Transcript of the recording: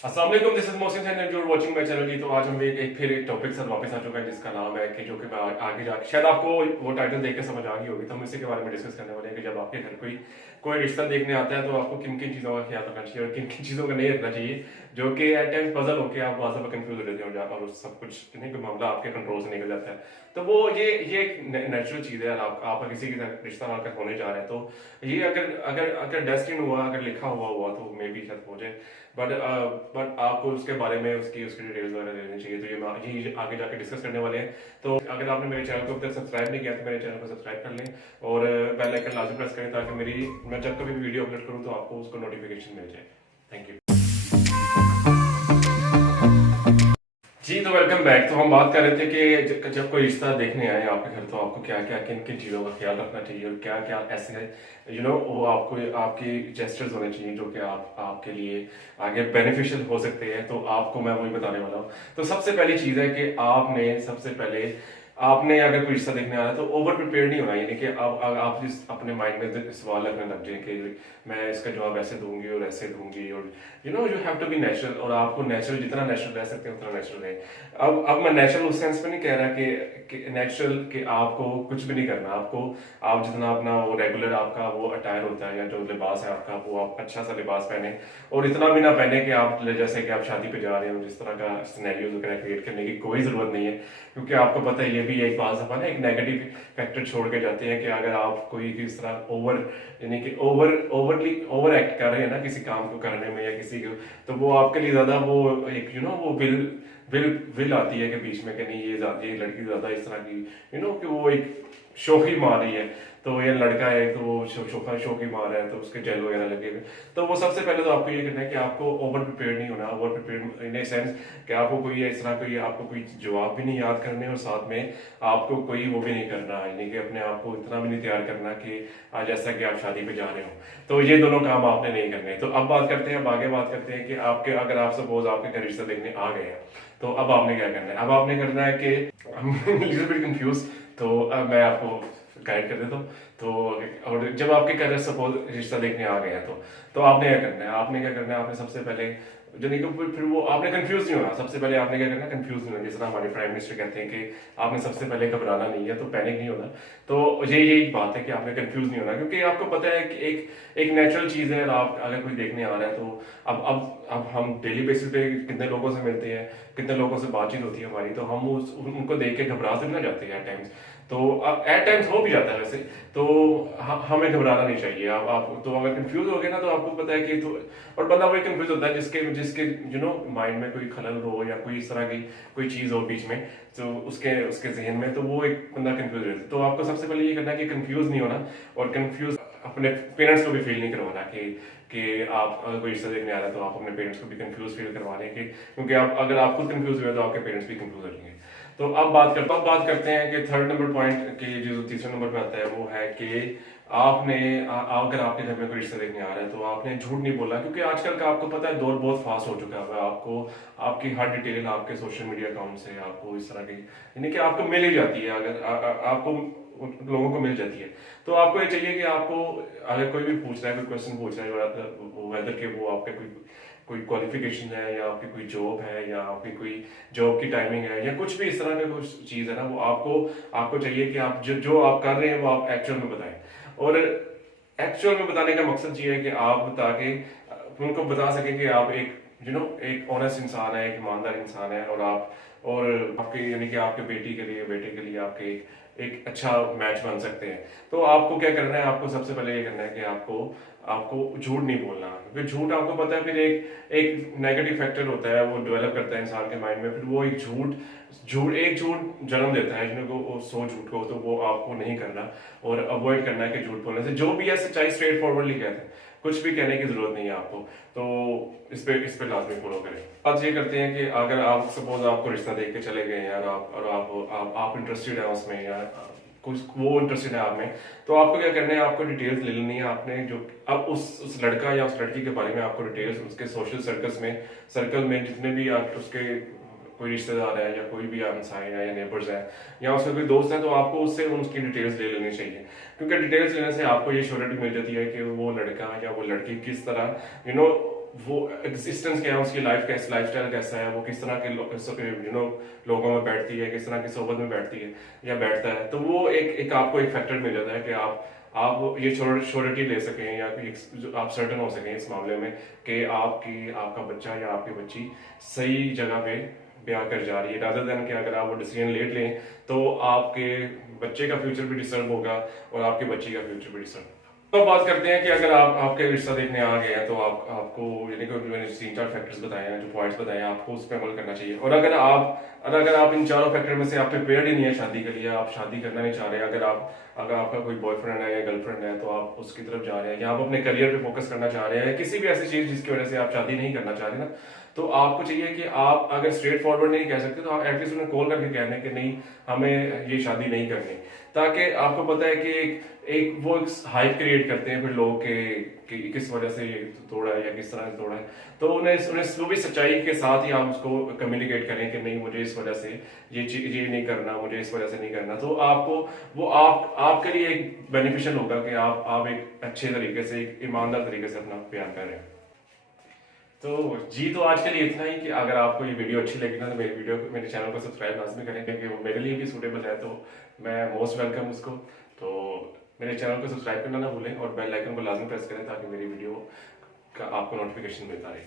अस्सलाम वालेकुम, this is Mohsin Sain and you are watching my channel. जी तो आज हम एक फिर एक टॉपिक से वापस आ चुका है जिसका नाम है कि जो कि मैं आगे जाके शायद आपको वो टाइटल देख के समझ आ गई होगी। तो हम इसी के बारे में डिस्कस करने वाले हैं कि जब आपके घर कोई कोई रिश्ता देखने आता है तो आपको किन किन चीज़ों का ख्याल रखना चाहिए और किन किन चीज़ों का नहीं रखना चाहिए, जो कि एट टाइम्स पजल होकर आप वहाँ से कंफ्यूज हो जाते हो और सब कुछ नहीं कोई मामला आपके कंट्रोल से निकल जाता है। तो वो ये एक नेचुरल चीज़ है। आप किसी के साथ रिश्ता अगर होने जा रहे हैं तो ये अगर अगर अगर डेस्टिन हुआ, अगर लिखा हुआ तो मे बी शायद हो जाए। बट आपको उसके बारे में उसकी उसकी डिटेल्स वगैरह लेनी चाहिए। तो ये आगे जाके डिस्कस करने वाले हैं। तो अगर आपने मेरे चैनल को अब तक सब्सक्राइब नहीं किया तो मेरे चैनल को सब्सक्राइब कर लें और बेल आइकन लाजमी प्रेस करें ताकि मैं जब कभी भी वीडियो अपलोड करूँ तो आपको उसको नोटिफिकेशन मिल जाए। थैंक यू जी। तो वेलकम बैक। तो हम बात कर रहे थे कि जब कोई रिश्ता देखने आए आपके घर तो आपको क्या क्या किन किन चीज़ों का ख्याल रखना चाहिए और क्या क्या ऐसे वो आपको आपकी जेस्चर्स होने चाहिए जो कि आपके लिए आगे बेनिफिशियल हो सकते हैं। तो आपको मैं वही बताने वाला हूँ। तो सबसे पहली चीज़ है कि सबसे पहले आपने अगर कोई रिश्ता देखने आ रहा है तो ओवर प्रिपेयर नहीं होना। यानी कि आप जिस अपने माइंड में सवाल रखने लग जाए कि मैं इसका जवाब ऐसे दूंगी और ऐसे दूंगी और you have to be natural. और आपको नेचुरल जितना नेचुरल रह सकते हैं उतना नेचुरल है। अब मैं नेचुरल उस सेंस में नहीं कह रहा कि नेचुरल कि आपको कुछ भी नहीं करना। आपको आप जितना अपना वो रेगुलर आपका वो अटायर होता है या जो लिबास है आपका वो आप अच्छा सा लिबास पहने और इतना भी ना पहने कि आप जैसे कि आप शादी पे जा रहे हो जिस तरह का सिनेरियोज वगैरह क्रिएट करने की कोई जरूरत नहीं है। क्योंकि आपको पता है ये भी एक बात दफा ना एक नेगेटिव फैक्टर छोड़ के जाते हैं कि अगर आप कोई किस तरह यानी कि ओवर एक्ट कर रहे हैं ना किसी काम को करने में या किसी को, तो वो आपके लिए ज्यादा वो एक वो विल आती है कि बीच में कि नहीं ये लड़की ज्यादा इस तरह की कि वो एक शोखी मार रही है। तो ये लड़का है तो वो शोखी मार रहा है तो उसके जेल वगैरह लगे हुए। तो वो सबसे पहले तो आपको ये करना है कि आपको ओवर प्रिपेयर नहीं होना। Over prepare in a sense कि आपको कोई इस तरह कोई आपको कोई जवाब भी नहीं याद करने और साथ में आपको कोई वो भी नहीं करना, यानी कि अपने आप को इतना भी नहीं तैयार करना कि आज जैसा कि आप शादी पे जा रहे हो। तो ये दोनों काम आपने नहीं करने। तो अब बात करते हैं, अब आगे बात करते हैं कि आपके अगर आप सपोज आपके घर रिश्ता देखने आ गए हैं तो अब आपने क्या करना है। अब आपने करना है कि लिटिल बिट कंफ्यूज। तो अब मैं आपको गाइड कर देता हूँ। तो और जब आपके घर सपोज रिश्ता देखने आ गया तो आपने क्या करना है। आपने क्या करना है, आपने सबसे पहले यानी कि फिर वो आपने कंफ्यूज नहीं होना। सबसे पहले आपने क्या करना है, कंफ्यूज नहीं होना। जिस तरह हमारे प्राइम मिनिस्टर कहते हैं कि आपने सबसे पहले घबराना नहीं है, तो पैनिक नहीं होना। तो यही बात है कि आपने कंफ्यूज नहीं होना क्योंकि आपको पता है कि एक नेचुरल चीज है। और आप अगर कोई देखने आ रहा है तो अब हम डेली बेसिस पे कितने लोगों से मिलते हैं, कितने लोगों से बातचीत होती है हमारी, तो हम उनको देख के घबरा से ना जाते हैं एट टाइम्स। तो अब एट टाइम्स हो भी जाता है वैसे। तो हमें घबराना नहीं चाहिए। आप तो अगर कंफ्यूज हो गए ना तो आपको पता है कि तो और बंदा वही कंफ्यूज होता है जिसके जिसके माइंड में कोई खलल हो या कोई इस तरह की कोई चीज हो बीच में, तो उसके उसके जहन में, तो वो एक बंदा कंफ्यूज रहता है। तो आपको सबसे पहले ये करना है कि कंफ्यूज नहीं होना और कंफ्यूज अपने पेरेंट्स को भी फील नहीं करवाना कि आप अगर कोई रिश्ता देखने आ रहा है तो आप अपने पेरेंट्स को भी कंफ्यूज फील करवा रहे हैं कि क्योंकि आप अगर आप खुद कंफ्यूज हुए तो आपके पेरेंट्स भी कंफ्यूज हो जाएंगे। तो अब बात करते हैं कि थर्ड नंबर पॉइंट की जो तीसरे नंबर पे आता है वो है कि अगर आपके घर में कोई रिश्ता देखने आ रहा है तो आपने झूठ नहीं बोला। क्योंकि आजकल का आपको पता है दौर बहुत फास्ट हो चुका है। आपको आपकी हर डिटेल आपके सोशल मीडिया अकाउंट से आपको इस तरह की यानी कि आपको मिल ही जाती है। अगर आपको लोगों को मिल जाती है तो आपको ये चाहिए कि आपको अगर कोई भी पूछ रहा है, कोई क्वेश्चन पूछ रहा है वेदर के वो आपके कोई क्वालिफिकेशन है या आपकी कोई जॉब है या आपकी कोई जॉब की टाइमिंग है या कुछ भी इस तरह का कुछ चीज़ है ना, वो आपको चाहिए कि आप जो आप कर रहे हैं वो आप एक्चुअल में बताएं। और एक्चुअल में बताने का मकसद ये है कि आप बता के उनको बता सकें कि आप एक एक ऑनेस्ट इंसान है, एक ईमानदार इंसान है और आपके यानी कि आपके बेटे के लिए आपके एक अच्छा मैच बन सकते हैं। तो आपको क्या करना है, आपको सबसे पहले ये करना है कि आपको झूठ नहीं बोलना। क्योंकि झूठ आपको पता है फिर एक नेगेटिव फैक्टर होता है, वो डेवलप करता है इंसान के माइंड में। फिर वो एक झूठ जन्म देता है जिनको 100 झूठ को। तो वो आपको नहीं करना और अवॉइड करना है कि झूठ बोलने से। जो भी है सच्चाई स्ट्रेट फॉरवर्डली कहते हैं, कुछ भी कहने की जरूरत नहीं है आपको। तो इस पे लाजमी फॉलो करें। बात ये करते हैं कि अगर आप सपोज आपको रिश्ता देख के चले गए यार आप इंटरेस्टेड है उसमें या कुछ वो इंटरेस्टेड है आप में, तो आपको क्या करना है, आपको डिटेल्स ले लेनी है। आपने जो अब उस लड़का या उस लड़की के बारे में आपको डिटेल्स उसके सोशल सर्कल में जितने भी आप उसके कोई रिश्तेदार है या कोई भी इंसान है या नेबर्स है या उसके कोई दोस्त है, तो आपको उससे उसकी डिटेल्स ले लेनी चाहिए। क्योंकि डिटेल्स लेने से आपको ये श्योरिटी मिल जाती है कि वो लड़का या वो लड़की किस तरह वो एग्जिस्टेंस क्या है उसकी, लाइफस्टाइल कैसा है, वो किस तरह के लोगों में बैठती है, किस तरह की सोबत में बैठती है या बैठता है, तो वो एक आपको एक फैक्टर मिल जाता है कि आप ये श्योरिटी ले सकें या जो आप सर्टन हो सकें इस मामले में कि आपका बच्चा या आपकी बच्ची सही जगह पे ब्याह कर जा रही है, रादर देन कि अगर आप वो डिसीजन लेट लें तो आपके बच्चे का फ्यूचर भी डिस्टर्ब होगा और आपके बच्ची का फ्यूचर भी डिस्टर्ब होगा। तो बात करते हैं कि अगर आपके रिश्ता देखने आ गए हैं तो आपको यानी कि मैंने 3-4 फैक्टर्स बताए हैं, जो पॉइंट्स बताए हैं, आपको उस पर अमल करना चाहिए। और अगर आप इन चारों फैक्टर में से आप प्रिपेयर्ड ही नहीं है शादी के लिए, आप शादी करना नहीं चाह रहे, अगर आपका कोई बॉयफ्रेंड है या गर्लफ्रेंड है तो आप उसकी तरफ जा रहे हैं, या आप अपने करियर पे फोकस करना चाह रहे हैं, किसी भी ऐसी चीज जिसकी वजह से आप शादी नहीं करना चाह रहे ना, तो आपको चाहिए कि आप अगर स्ट्रेट फॉरवर्ड नहीं कह सकते तो आप एटलीस्ट उन्हें कॉल करके कह दें कि नहीं, हमें ये शादी नहीं करनी, ताकि आपको पता है कि एक हाइप क्रिएट करते हैं फिर लोग कि किस वजह से ये तोड़ा है या किस तरह से तोड़ा है, तो उन्हें वो भी सच्चाई के साथ ही आप उसको कम्युनिकेट करें कि नहीं, मुझे इस वजह से ये नहीं करना, मुझे इस वजह से नहीं करना, तो आपके लिए एक बेनिफिशियल होगा कि आप एक अच्छे तरीके से, एक ईमानदार तरीके से अपना बयान कर रहे हैं। तो आज के लिए इतना ही कि अगर आपको ये वीडियो अच्छी लगी ना तो मेरे चैनल को सब्सक्राइब लाजमी करें, क्योंकि वो मेरे लिए भी सूटेबल है, तो मैं मोस्ट वेलकम उसको। तो मेरे चैनल को सब्सक्राइब करना ना भूलें और बेल आइकन को लाजमी प्रेस करें ताकि मेरी वीडियो का आपको नोटिफिकेशन मिलता रहे।